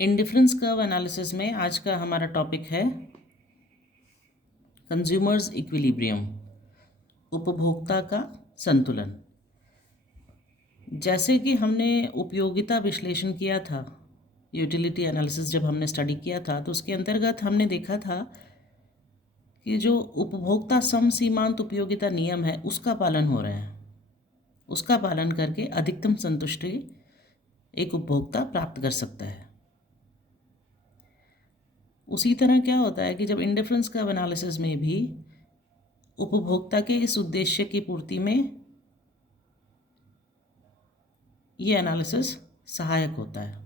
Indifference curve analysis में आज का हमारा टॉपिक है कंज्यूमर्स इक्विलिब्रियम, उपभोक्ता का संतुलन। जैसे कि हमने उपयोगिता विश्लेषण किया था, यूटिलिटी एनालिसिस जब हमने स्टडी किया था, तो उसके अंतर्गत हमने देखा था कि जो उपभोक्ता सम सीमांत उपयोगिता नियम है उसका पालन हो रहा है। उसका पालन करके अधिकतम संतुष्टि एक उपभोक्ता प्राप्त कर सकता है। उसी तरह क्या होता है कि जब इंडिफरेंस कर्व एनालिसिस में भी उपभोक्ता के इस उद्देश्य की पूर्ति में ये एनालिसिस सहायक होता है।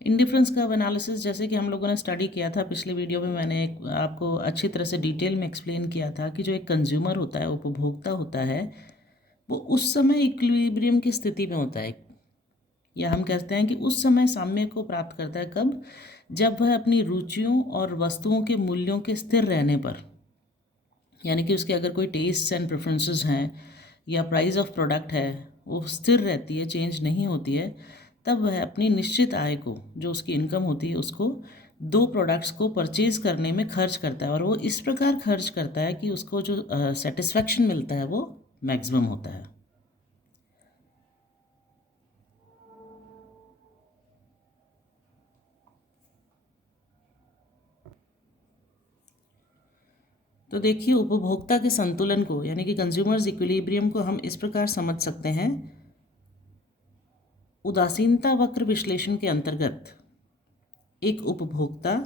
इंडिफरेंस कर्व एनालिसिस जैसे कि हम लोगों ने स्टडी किया था पिछले वीडियो में, मैंने आपको अच्छी तरह से डिटेल में एक्सप्लेन किया था कि जो एक कंज्यूमर होता है, उपभोक्ता होता है, वो उस समय इक्विलिब्रियम की स्थिति में होता है, या हम कहते हैं कि उस समय साम्य को प्राप्त करता है। कब? जब वह अपनी रुचियों और वस्तुओं के मूल्यों के स्थिर रहने पर, यानी कि उसके अगर कोई टेस्ट एंड प्रेफरेंसेस हैं या प्राइस ऑफ प्रोडक्ट है वो स्थिर रहती है, चेंज नहीं होती है, तब वह अपनी निश्चित आय को, जो उसकी इनकम होती है, उसको दो प्रोडक्ट्स को परचेज करने में खर्च करता है। और वो इस प्रकार खर्च करता है कि उसको जो सेटिस्फैक्शन मिलता है वो मैक्सिमम होता है। तो देखिए, उपभोक्ता के संतुलन को, यानी कि कंज्यूमर्स इक्विलिब्रियम को हम इस प्रकार समझ सकते हैं। उदासीनता वक्र विश्लेषण के अंतर्गत एक उपभोक्ता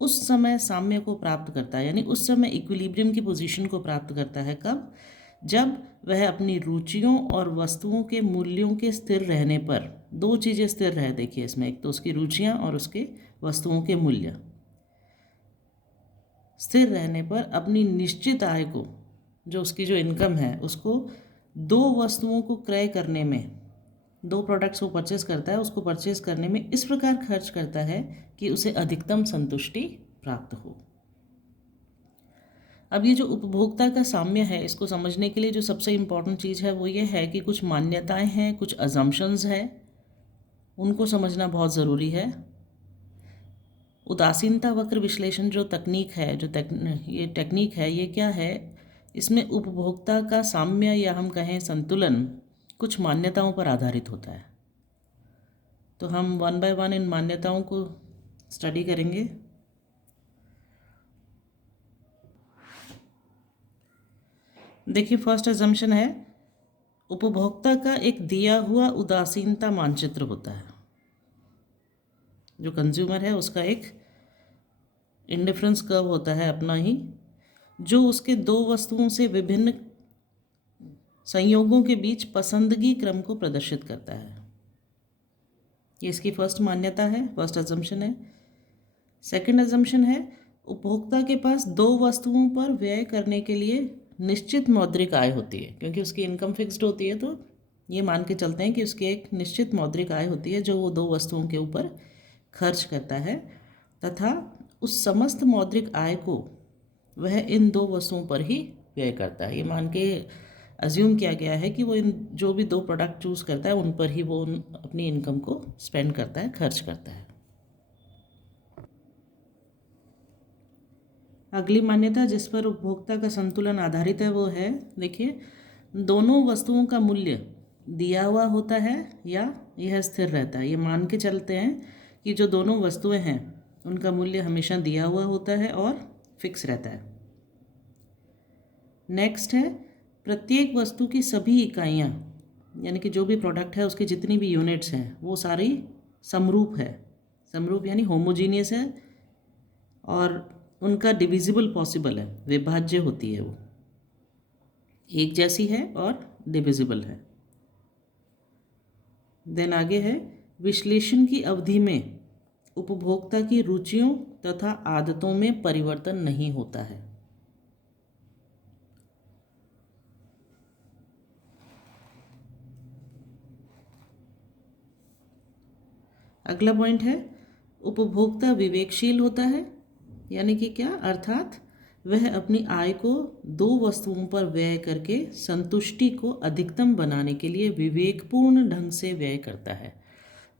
उस समय साम्य को प्राप्त करता है, यानी उस समय इक्विलिब्रियम की पोजीशन को प्राप्त करता है। कब? जब वह अपनी रुचियों और वस्तुओं के मूल्यों के स्थिर रहने पर, दो चीज़ें स्थिर रहे, देखिए इसमें, एक तो उसकी रुचियाँ और उसके वस्तुओं के मूल्य स्थिर रहने पर अपनी निश्चित आय को, जो उसकी जो इनकम है, उसको दो वस्तुओं को क्रय करने में, दो प्रोडक्ट्स वो परचेज करता है, उसको परचेज करने में इस प्रकार खर्च करता है कि उसे अधिकतम संतुष्टि प्राप्त हो। अब ये जो उपभोक्ता का साम्य है, इसको समझने के लिए जो सबसे इम्पॉर्टेंट चीज़ है वो ये है कि कुछ मान्यताएं हैं, कुछ अजम्पशंस हैं, उनको समझना बहुत ज़रूरी है। उदासीनता वक्र विश्लेषण जो तकनीक है, ये टेक्निक है, ये क्या है? इसमें उपभोक्ता का साम्य, या हम कहें संतुलन, कुछ मान्यताओं पर आधारित होता है। तो हम वन बाय वन इन मान्यताओं को स्टडी करेंगे। देखिए, फर्स्ट अजम्पशन है, उपभोक्ता का एक दिया हुआ उदासीनता मानचित्र होता है। जो कंज्यूमर है उसका एक इंडिफरेंस कर्व होता है अपना ही, जो उसके दो वस्तुओं से विभिन्न संयोगों के बीच पसंदगी क्रम को प्रदर्शित करता है। ये इसकी फर्स्ट मान्यता है, फर्स्ट अजम्पशन है। सेकंड अजम्पशन है, उपभोक्ता के पास दो वस्तुओं पर व्यय करने के लिए निश्चित मौद्रिक आय होती है, क्योंकि उसकी इनकम फिक्स्ड होती है, तो ये मान के चलते हैं कि उसकी एक निश्चित मौद्रिक आय होती है जो वो दो वस्तुओं के ऊपर खर्च करता है, तथा उस समस्त मौद्रिक आय को वह इन दो वस्तुओं पर ही व्यय करता है। ये मान के अज्यूम किया गया है कि वो इन जो भी दो प्रोडक्ट चूज़ करता है उन पर ही वो अपनी इनकम को स्पेंड करता है, खर्च करता है। अगली मान्यता जिस पर उपभोक्ता का संतुलन आधारित है वो है, देखिए, दोनों वस्तुओं का मूल्य दिया हुआ होता है या यह स्थिर रहता है। ये मान के चलते हैं कि जो दोनों वस्तुएं हैं उनका मूल्य हमेशा दिया हुआ होता है और फिक्स रहता है। नेक्स्ट है, प्रत्येक वस्तु की सभी इकाइयाँ, यानी कि जो भी प्रोडक्ट है उसकी जितनी भी यूनिट्स हैं वो सारी समरूप है। समरूप यानी होमोजीनियस है, और उनका डिविजिबल पॉसिबल है, विभाज्य होती है, वो एक जैसी है और डिविजिबल है। देन आगे है, विश्लेषण की अवधि में उपभोक्ता की रुचियों तथा आदतों में परिवर्तन नहीं होता है। अगला पॉइंट है, उपभोक्ता विवेकशील होता है, यानी कि क्या? अर्थात वह अपनी आय को दो वस्तुओं पर व्यय करके संतुष्टि को अधिकतम बनाने के लिए विवेकपूर्ण ढंग से व्यय करता है।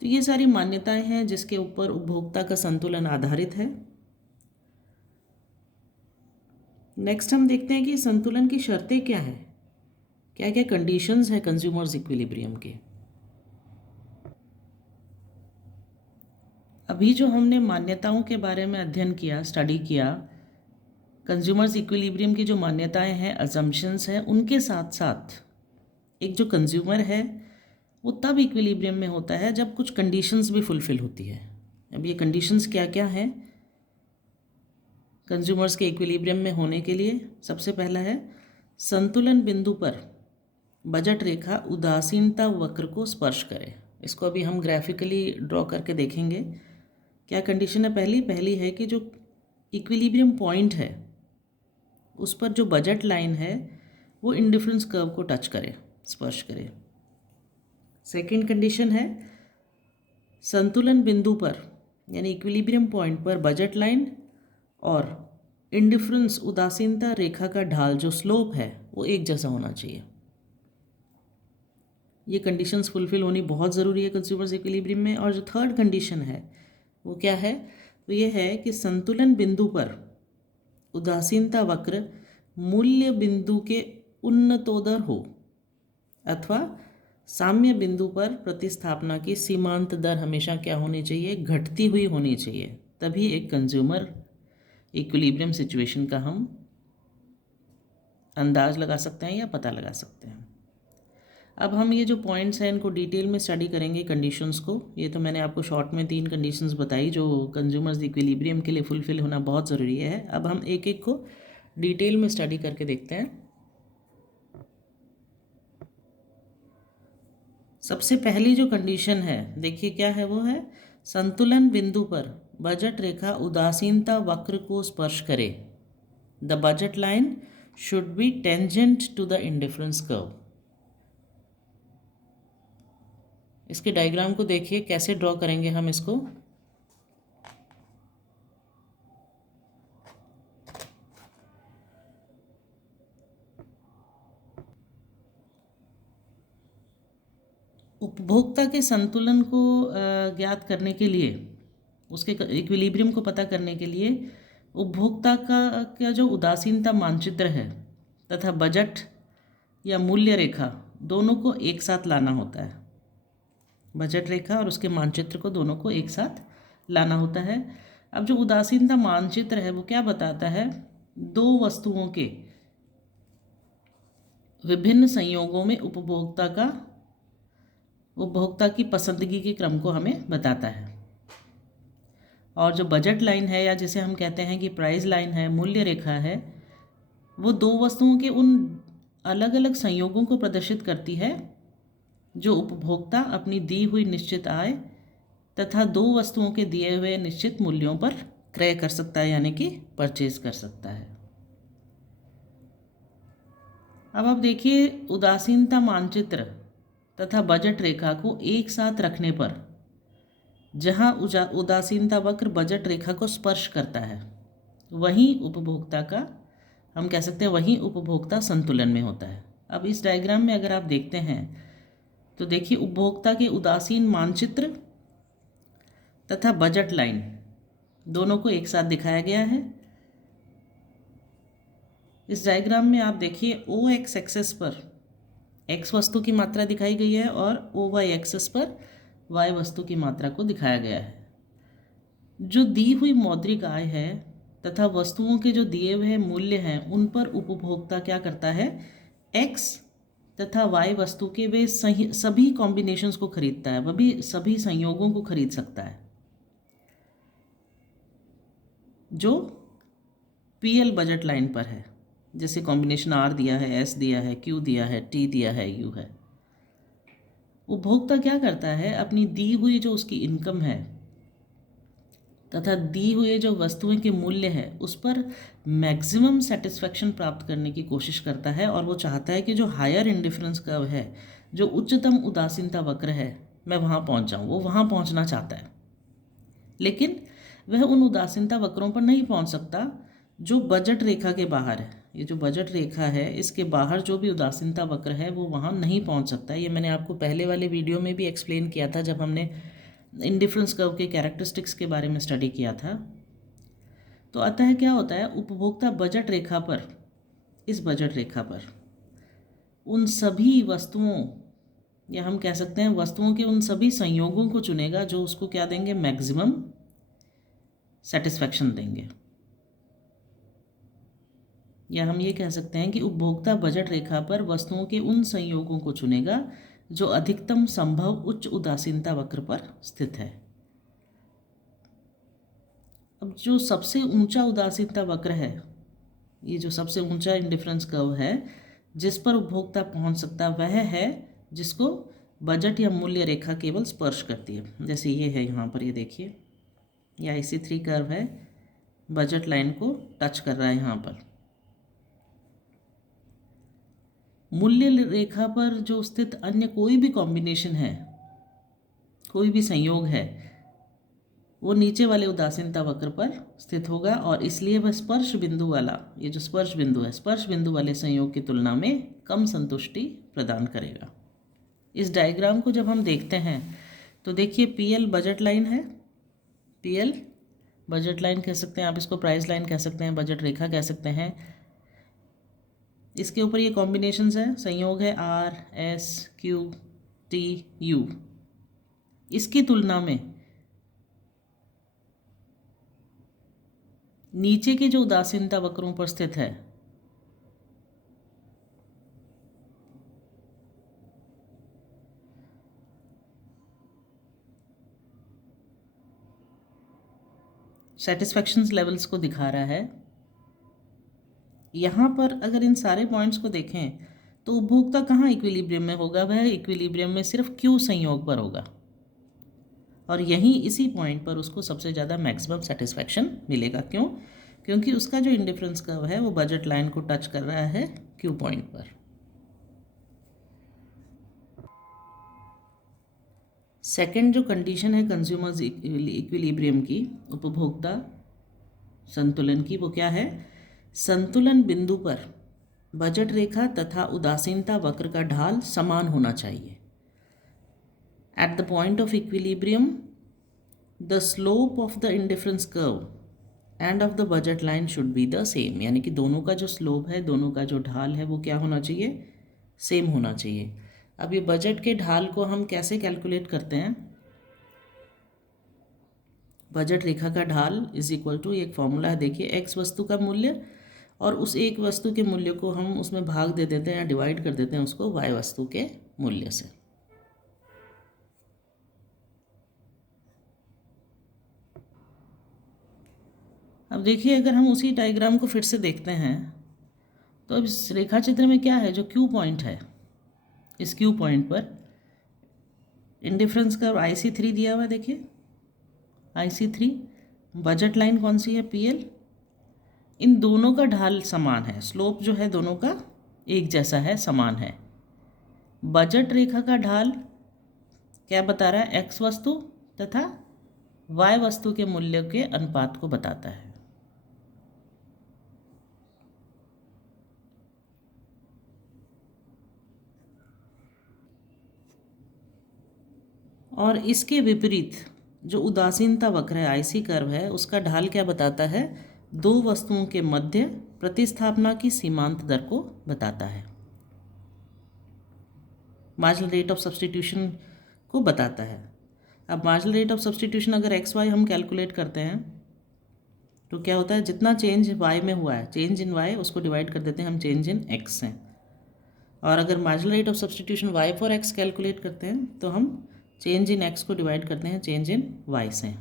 तो ये सारी मान्यताएं हैं जिसके ऊपर उपभोक्ता का संतुलन आधारित है। नेक्स्ट हम देखते हैं कि संतुलन की शर्तें क्या हैं, क्या क्या कंडीशंस है कंज्यूमर्स इक्विलिब्रियम के। अभी जो हमने मान्यताओं के बारे में अध्ययन किया, स्टडी किया, कंज्यूमर्स इक्विलिब्रियम की जो मान्यताएं हैं, अजम्पशंस हैं, उनके साथ साथ एक जो कंज्यूमर है वो तब इक्विलिब्रियम में होता है जब कुछ कंडीशंस भी फुलफिल होती है। अब ये कंडीशंस क्या क्या हैं कंज्यूमर्स के इक्विलिब्रियम में होने के लिए? सबसे पहला है संतुलन बिंदु पर बजट रेखा उदासीनता वक्र को स्पर्श करे। इसको अभी हम ग्राफिकली ड्रॉ करके देखेंगे। क्या कंडीशन है? पहली है कि जो इक्विलिब्रियम पॉइंट है उस पर जो बजट लाइन है वो इंडिफरेंस कर्व को टच करे, स्पर्श करे। सेकेंड कंडीशन है संतुलन बिंदु पर यानी इक्विलिब्रियम पॉइंट पर बजट लाइन और इंडिफरेंस उदासीनता रेखा का ढाल जो स्लोप है वो एक जैसा होना चाहिए। ये कंडीशंस फुलफिल होनी बहुत ज़रूरी है कंज्यूमर्स इक्विलिब्रियम में। और जो थर्ड कंडीशन है वो क्या है? तो ये है कि संतुलन बिंदु पर उदासीनता वक्र मूल्य बिंदु के उन्नतोदर हो अथवा साम्य बिंदु पर प्रतिस्थापना की सीमांत दर हमेशा क्या होनी चाहिए? घटती हुई होनी चाहिए। तभी एक कंज्यूमर इक्विलिब्रियम सिचुएशन का हम अंदाज लगा सकते हैं या पता लगा सकते हैं। अब हम ये जो पॉइंट्स हैं इनको डिटेल में स्टडी करेंगे, कंडीशंस को। ये तो मैंने आपको शॉर्ट में 3 कंडीशंस बताई जो कंज्यूमर्स इक्विलिब्रियम के लिए फुलफिल होना बहुत ज़रूरी है। अब हम एक एक को डिटेल में स्टडी करके देखते हैं। सबसे पहली जो कंडीशन है देखिए क्या है, वो है संतुलन बिंदु पर बजट रेखा उदासीनता वक्र को स्पर्श करे। The budget line should be tangent to the indifference curve. इसके डायग्राम को देखिए कैसे ड्रॉ करेंगे हम इसको। उपभोक्ता के संतुलन को ज्ञात करने के लिए, उसके इक्विलिब्रियम को पता करने के लिए उपभोक्ता का जो उदासीनता मानचित्र है तथा बजट या मूल्य रेखा दोनों को एक साथ लाना होता है। बजट रेखा और उसके मानचित्र को दोनों को एक साथ लाना होता है। अब जो उदासीनता मानचित्र है वो क्या बताता है? 2 वस्तुओं के विभिन्न संयोगों में उपभोक्ता की पसंदगी के क्रम को हमें बताता है। और जो बजट लाइन है या जिसे हम कहते हैं कि प्राइस लाइन है, मूल्य रेखा है, वो 2 वस्तुओं के उन अलग अलग संयोगों को प्रदर्शित करती है जो उपभोक्ता अपनी दी हुई निश्चित आय तथा 2 वस्तुओं के दिए हुए निश्चित मूल्यों पर क्रय कर सकता है, यानी कि परचेज कर सकता है। अब आप देखिए उदासीनता मानचित्र तथा बजट रेखा को एक साथ रखने पर जहां उदासीनता वक्र बजट रेखा को स्पर्श करता है वहीं उपभोक्ता का, हम कह सकते हैं वहीं उपभोक्ता संतुलन में होता है। अब इस डायग्राम में अगर आप देखते हैं तो देखिए उपभोक्ता के उदासीन मानचित्र तथा बजट लाइन दोनों को एक साथ दिखाया गया है। इस डायग्राम में आप देखिए ओ एक्स एक्सेस पर एक्स वस्तु की मात्रा दिखाई गई है और ओ वाई एक्सेस पर वाई वस्तु की मात्रा को दिखाया गया है। जो दी हुई मौद्रिक आय है तथा वस्तुओं के जो दिए हुए मूल्य हैं उन पर उपभोक्ता क्या करता है? एक्स तथा वाई वस्तु के वे सभी कॉम्बिनेशंस को खरीदता है, वह भी सभी संयोगों को खरीद सकता है जो पीएल बजट लाइन पर है। जैसे कॉम्बिनेशन आर दिया है, एस दिया है, क्यू दिया है, टी दिया है, यू है। उपभोक्ता क्या करता है? अपनी दी हुई जो उसकी इनकम है तथा दी हुए जो वस्तुएं के मूल्य है उस पर मैक्सिमम सेटिस्फैक्शन प्राप्त करने की कोशिश करता है और वो चाहता है कि जो हायर इंडिफरेंस कर्व है, जो उच्चतम उदासीनता वक्र है, मैं वहाँ पहुँच जाऊँ। वो वहाँ पहुँचना चाहता है, लेकिन वह उन उदासीनता वक्रों पर नहीं पहुँच सकता जो बजट रेखा के बाहर है। ये जो बजट रेखा है इसके बाहर जो भी उदासीनता वक्र है वो वहाँ नहीं पहुँच सकता। ये मैंने आपको पहले वाले वीडियो में भी एक्सप्लेन किया था जब हमने इंडिफरेंस कर्व के कैरेक्टरिस्टिक्स के बारे में स्टडी किया था। तो अतः क्या होता है, उपभोक्ता बजट रेखा पर, इस बजट रेखा पर उन सभी वस्तुओं, या हम कह सकते हैं वस्तुओं के उन सभी संयोगों को चुनेगा जो उसको क्या देंगे, मैक्सिमम सेटिस्फैक्शन देंगे। या हम ये कह सकते हैं कि उपभोक्ता बजट रेखा पर वस्तुओं के उन संयोगों को चुनेगा जो अधिकतम संभव उच्च उदासीनता वक्र पर स्थित है। अब जो सबसे ऊंचा उदासीनता वक्र है, ये जो सबसे ऊंचा इंडिफरेंस कर्व है जिस पर उपभोक्ता पहुंच सकता, वह है जिसको बजट या मूल्य रेखा केवल स्पर्श करती है। जैसे ये है यहाँ पर, ये देखिए, ये IC3 कर्व है, बजट लाइन को टच कर रहा है यहाँ पर। मूल्य रेखा पर जो स्थित अन्य कोई भी कॉम्बिनेशन है, कोई भी संयोग है, वो नीचे वाले उदासीनता वक्र पर स्थित होगा और इसलिए वह स्पर्श बिंदु वाला, ये जो स्पर्श बिंदु है, स्पर्श बिंदु वाले संयोग की तुलना में कम संतुष्टि प्रदान करेगा। इस डायग्राम को जब हम देखते हैं तो देखिए, PL बजट लाइन है, PL बजट लाइन कह सकते हैं आप इसको, प्राइस लाइन कह सकते हैं, बजट रेखा कह सकते हैं। इसके ऊपर ये कॉम्बिनेशंस है, संयोग है RSQTU। इसकी तुलना में नीचे के जो उदासीनता वक्रों पर स्थित है, सेटिस्फैक्शन लेवल्स को दिखा रहा है। यहाँ पर अगर इन सारे पॉइंट्स को देखें तो उपभोक्ता कहाँ इक्विलिब्रियम में होगा, वह इक्विलिब्रियम में सिर्फ Q संयोग पर होगा और यहीं इसी पॉइंट पर उसको सबसे ज़्यादा मैक्सिमम सेटिस्फैक्शन मिलेगा। क्यों? क्योंकि उसका जो इंडिफरेंस कर्व है वो बजट लाइन को टच कर रहा है Q पॉइंट पर। सेकंड जो कंडीशन है कंज्यूमर्स इक्विलिब्रियम की, उपभोक्ता संतुलन की, वो क्या है, संतुलन बिंदु पर बजट रेखा तथा उदासीनता वक्र का ढाल समान होना चाहिए। Eight the point of equilibrium the slope of the indifference curve end of the budget line should be the same, यानी कि दोनों का जो स्लोप है, दोनों का जो ढाल है वो क्या होना चाहिए, सेम होना चाहिए। अब ये बजट के ढाल को हम कैसे कैलकुलेट करते हैं, बजट रेखा का ढाल इज इक्वल टू, एक फॉर्मूला है देखिए, x वस्तु का मूल्य और उस एक वस्तु के मूल्य को हम उसमें भाग दे देते हैं या डिवाइड कर देते हैं उसको y वस्तु के मूल्य से। अब देखिए, अगर हम उसी डायग्राम को फिर से देखते हैं तो अब इस रेखा चित्र में क्या है, जो Q पॉइंट है, इस Q पॉइंट पर इंडिफरेंस कर्व IC3 दिया हुआ है, देखिए IC3, बजट लाइन कौन सी है, PL। इन दोनों का ढाल समान है, स्लोप जो है दोनों का एक जैसा है, समान है। बजट रेखा का ढाल क्या बता रहा है, x वस्तु तथा y वस्तु के मूल्य के अनुपात को बताता है। और इसके विपरीत जो उदासीनता वक्र है, IC कर्व है, उसका ढाल क्या बताता है, दो वस्तुओं के मध्य प्रतिस्थापना की सीमांत दर को बताता है, मार्जिनल रेट ऑफ सब्सटीट्यूशन को बताता है। अब मार्जिनल रेट ऑफ सब्सटीट्यूशन अगर XY हम कैलकुलेट करते हैं तो क्या होता है, जितना चेंज Y में हुआ है, चेंज इन Y, उसको डिवाइड कर देते हैं हम चेंज इन X से। और अगर marginal rate of substitution Y for X calculate करते हैं तो हम चेंज इन X को डिवाइड करते हैं चेंज इन Y से।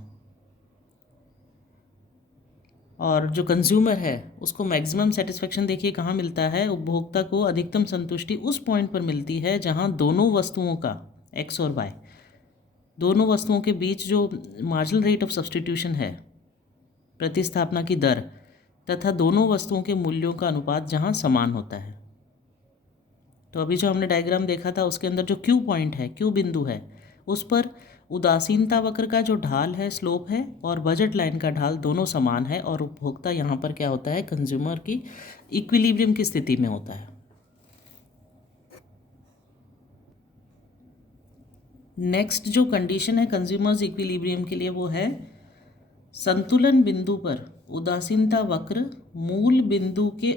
और जो कंज्यूमर है उसको मैक्सिमम सेटिस्फेक्शन देखिए कहाँ मिलता है, उपभोक्ता को अधिकतम संतुष्टि उस पॉइंट पर मिलती है जहाँ दोनों वस्तुओं का, X और Y, दोनों वस्तुओं के बीच जो मार्जिनल रेट ऑफ सब्सटीट्यूशन है, प्रतिस्थापना की दर, तथा दोनों वस्तुओं के मूल्यों का अनुपात जहाँ समान होता है। तो अभी जो हमने डायग्राम देखा था उसके अंदर जो Q पॉइंट है, Q बिंदु है, उस पर उदासीनता वक्र का जो ढाल है, स्लोप है, और बजट लाइन का ढाल दोनों समान है और उपभोक्ता यहाँ पर क्या होता है, कंज्यूमर की इक्विलिब्रियम की स्थिति में होता है। नेक्स्ट जो कंडीशन है कंज्यूमर्स इक्विलिब्रियम के लिए वो है संतुलन बिंदु पर उदासीनता वक्र मूल बिंदु के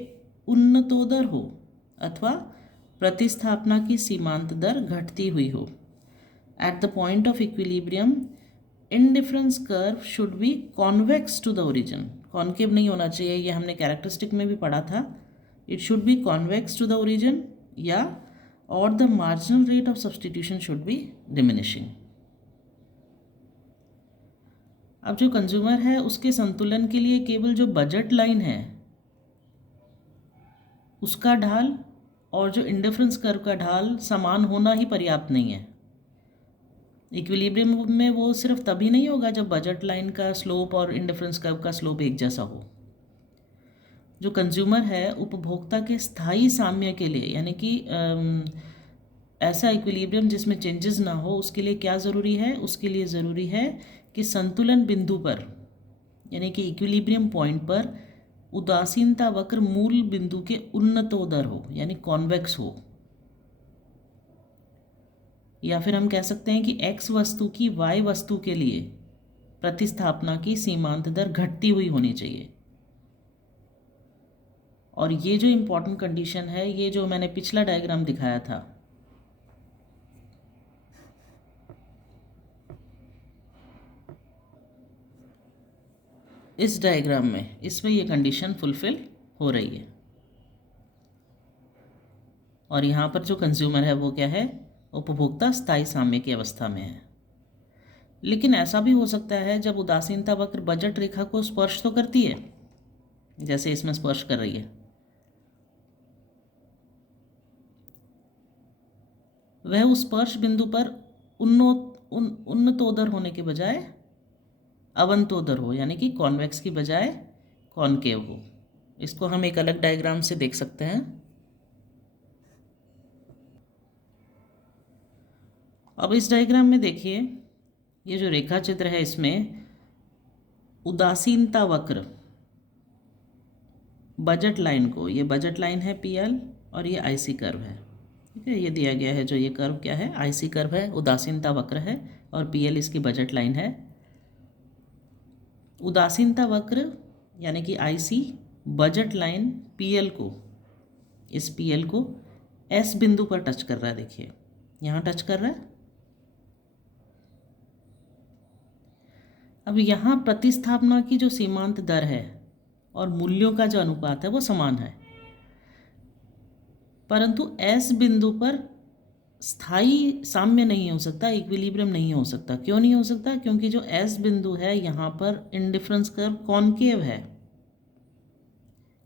उन्नतोदर हो अथवा प्रतिस्थापना की सीमांत दर घटती हुई हो। At the point of equilibrium indifference curve should be convex to the origin. Concave नहीं होना चाहिए, ये हमने कैरेक्टरिस्टिक में भी पढ़ा था। It should be convex to the origin या और the marginal rate of substitution should be diminishing. अब जो कंज्यूमर है उसके संतुलन के लिए केवल जो बजट लाइन है उसका ढाल और जो इंडिफरेंस कर्व का ढाल समान होना ही पर्याप्त नहीं है। इक्विलिब्रियम में वो सिर्फ तभी नहीं होगा जब बजट लाइन का स्लोप और इंडिफरेंस कर्व का स्लोप एक जैसा हो। जो कंज्यूमर है उपभोक्ता के स्थायी साम्य के लिए, यानी कि ऐसा इक्विलिब्रियम जिसमें चेंजेस ना हो, उसके लिए क्या ज़रूरी है? उसके लिए ज़रूरी है कि संतुलन बिंदु पर यानी कि इक्विलिब्रियम पॉइंट पर उदासीनता वक्र मूल बिंदु के उन्नतोदर हो, यानी कॉन्वेक्स हो। या फिर हम कह सकते हैं कि x वस्तु की y वस्तु के लिए प्रतिस्थापना की सीमांत दर घटती हुई होनी चाहिए। और ये जो इम्पोर्टेंट कंडीशन है, ये जो मैंने पिछला डायग्राम दिखाया था, इस डायग्राम में इसमें ये कंडीशन फुलफिल हो रही है। और यहाँ पर जो कंज्यूमर है वो क्या है? उपभोक्ता स्थायी साम्य की अवस्था में है। लेकिन ऐसा भी हो सकता है जब उदासीनता वक्र बजट रेखा को स्पर्श तो करती है, जैसे इसमें स्पर्श कर रही है, वह उस स्पर्श बिंदु पर उन्नतोदर होने के बजाय अवंतोदर हो, यानी कि कॉन्वेक्स की बजाय कॉनकेव हो। इसको हम एक अलग डायग्राम से देख सकते हैं। अब इस डायग्राम में देखिए, ये जो रेखा चित्र है इसमें उदासीनता वक्र बजट लाइन को, ये बजट लाइन है PL और ये IC कर्व है, ठीक है। ये दिया गया है, जो ये कर्व क्या है? IC कर्व है, उदासीनता वक्र है और PL इसकी बजट लाइन है। उदासीनता वक्र यानी कि IC बजट लाइन PL को, इस PL को S बिंदु पर टच कर रहा है। देखिए यहाँ टच कर रहा है। अब यहाँ प्रतिस्थापना की जो सीमांत दर है और मूल्यों का जो अनुपात है वो समान है, परंतु S बिंदु पर स्थायी साम्य नहीं हो सकता, इक्विलिब्रियम नहीं हो सकता। क्यों नहीं हो सकता? क्योंकि जो S बिंदु है यहाँ पर इंडिफरेंस कर्व कॉनकेव है,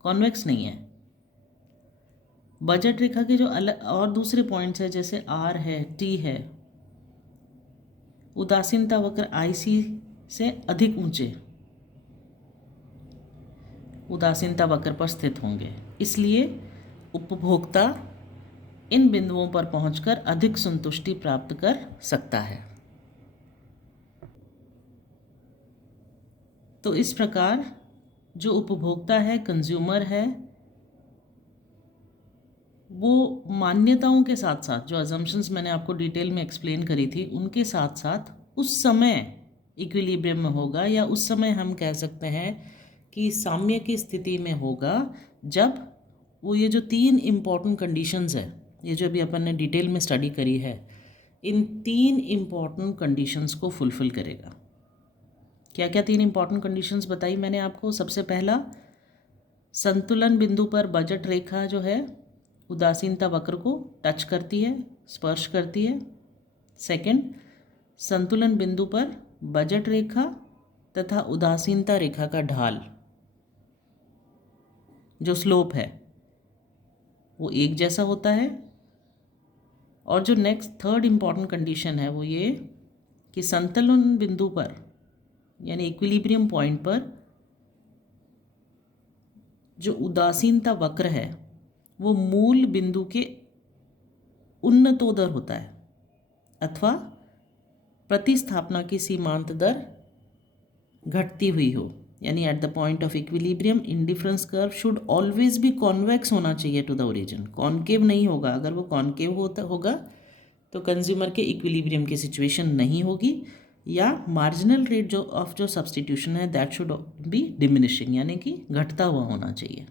कॉन्वेक्स नहीं है। बजट रेखा के जो अलग और दूसरे पॉइंट्स है, जैसे R है, T है, उदासीनता वक्र IC से अधिक ऊंचे उदासीनता वक्र पर स्थित होंगे। इसलिए उपभोक्ता इन बिंदुओं पर पहुंचकर अधिक संतुष्टि प्राप्त कर सकता है। तो इस प्रकार जो उपभोक्ता है, कंज्यूमर है, वो मान्यताओं के साथ साथ, जो अजम्पशंस मैंने आपको डिटेल में एक्सप्लेन करी थी, उनके साथ साथ उस समय इक्विलिब्रियम में होगा, या उस समय हम कह सकते हैं कि साम्य की स्थिति में होगा, जब वो ये जो 3 इम्पॉर्टेंट कंडीशंस है, ये जो अभी अपन ने डिटेल में स्टडी करी है, इन 3 इम्पॉर्टेंट कंडीशंस को फुलफ़िल करेगा। क्या क्या 3 इम्पॉर्टेंट कंडीशंस बताई मैंने आपको? सबसे पहला, संतुलन बिंदु पर बजट रेखा जो है उदासीनता वक्र को टच करती है, स्पर्श करती है। सेकंड, संतुलन बिंदु पर बजट रेखा तथा उदासीनता रेखा का ढाल, जो स्लोप है, वो एक जैसा होता है। और जो नेक्स्ट थर्ड इम्पॉर्टेंट कंडीशन है वो ये कि संतुलन बिंदु पर यानी इक्विलिब्रियम पॉइंट पर जो उदासीनता वक्र है वो मूल बिंदु के उन्नतोदर होता है अथवा प्रतिस्थापना की सीमांत दर घटती हुई हो, यानी eight the point of equilibrium indifference curve should always भी कॉन्वेक्स होना चाहिए टू द ओरिजिन, कॉनकेव नहीं होगा। अगर वो कॉनकेव होगा तो कंज्यूमर के इक्विलिब्रियम की सिचुएशन नहीं होगी, या मार्जिनल रेट जो ऑफ जो सब्सटीट्यूशन है दैट शुड बी डिमिनिशिंग, यानी कि घटता हुआ होना चाहिए।